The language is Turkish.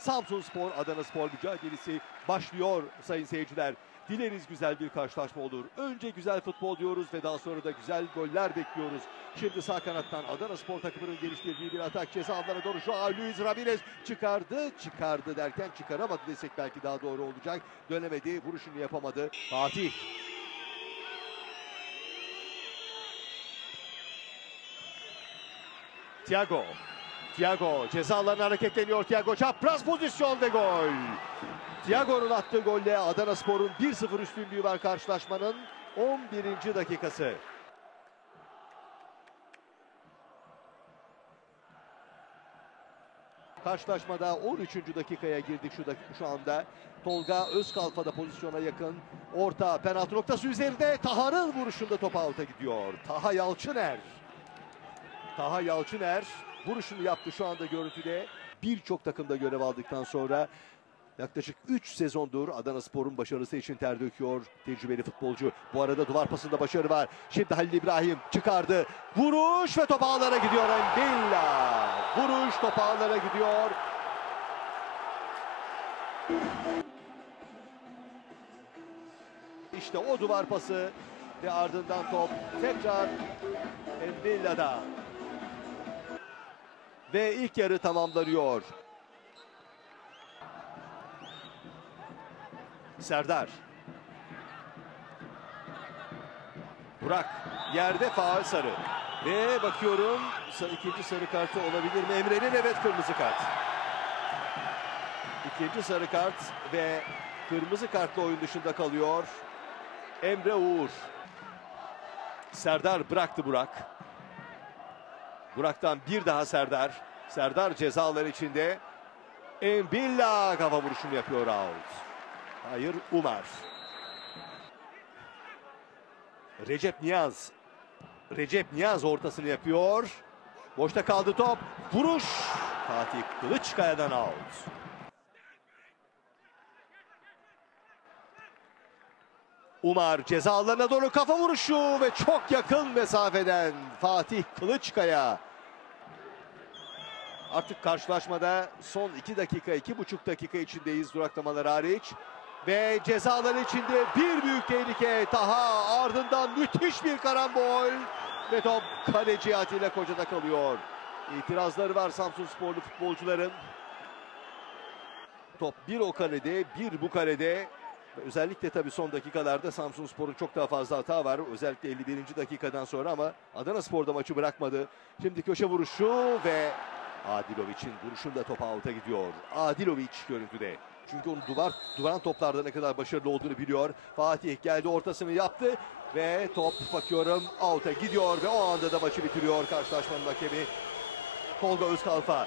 Samsun Spor, Adana Spor mücadelesi başlıyor sayın seyirciler. Dileriz güzel bir karşılaşma olur. Önce güzel futbol diyoruz ve daha sonra da güzel goller bekliyoruz. Şimdi sağ kanattan Adana Spor takımının geliştirdiği bir atak ceza alanına doğru şu an Luis Ramirez çıkardı. Çıkardı derken çıkaramadı desek belki daha doğru olacak. Dönemedi, vuruşunu yapamadı. Fatih Thiago. Thiago ceza alanına hareketleniyor. Thiago çapraz pozisyon ve gol. Thiago'nun attığı golle Adana Spor'un 1-0 üstünlüğü var karşılaşmanın 11. dakikası. Karşılaşmada 13. dakikaya girdik şu, dak- şu anda. Tolga Özkalfa da pozisyona yakın. Orta penaltı noktası üzerinde Taha'nın vuruşunda top out'a gidiyor. Taha Yalçıner. Taha Yalçıner vuruşunu yaptı şu anda görüntüde. Birçok takımda görev aldıktan sonra yaklaşık 3 sezondur Adana Spor'un başarısı için ter döküyor tecrübeli futbolcu. Bu arada duvar pasında başarı var. Şimdi Halil İbrahim çıkardı. Vuruş ve top ağlara gidiyor Embilla. Vuruş top ağlara gidiyor. İşte o duvar pası ve ardından top tekrar Embilla'da. Ve ilk yarı tamamlanıyor. Serdar. Burak yerde faal sarı. Ve bakıyorum ikinci sarı kartı olabilir mi? Emre'nin evet kırmızı kart. İkinci sarı kart ve kırmızı kartla oyun dışında kalıyor. Emre Uğur. Serdar bıraktı Burak. Burak'tan bir daha Serdar. Serdar cezalar içinde. Embilla kafa vuruşunu yapıyor out. Hayır Umar. Recep Niyaz. Recep Niyaz ortasını yapıyor. Boşta kaldı top. Vuruş. Fatih Kılıçkaya'dan out. Umar ceza alanına doğru kafa vuruşu ve çok yakın mesafeden Fatih Kılıçkaya. Artık karşılaşmada son 2 dakika, 2,5 dakika içindeyiz duraklamalar hariç. Ve cezalar içinde bir büyük tehlike. Taha ardından müthiş bir karambol. Ve top kaleci Atilla Koca'da kalıyor. İtirazları var Samsun sporlu futbolcuların. Top bir o kalede, bir bu kalede. Özellikle tabii son dakikalarda Samsun Spor'un çok daha fazla hata var. Özellikle 51. dakikadan sonra ama Adana Spor'da maçı bırakmadı. Şimdi köşe vuruşu ve Adilovic'in vuruşunda top out'a gidiyor. Adilovic görüntüde. Çünkü onun duvar duran toplarda ne kadar başarılı olduğunu biliyor. Fatih geldi ortasını yaptı ve top bakıyorum out'a gidiyor ve o anda da maçı bitiriyor karşılaşmanın hakemi Tolga Özkalfa.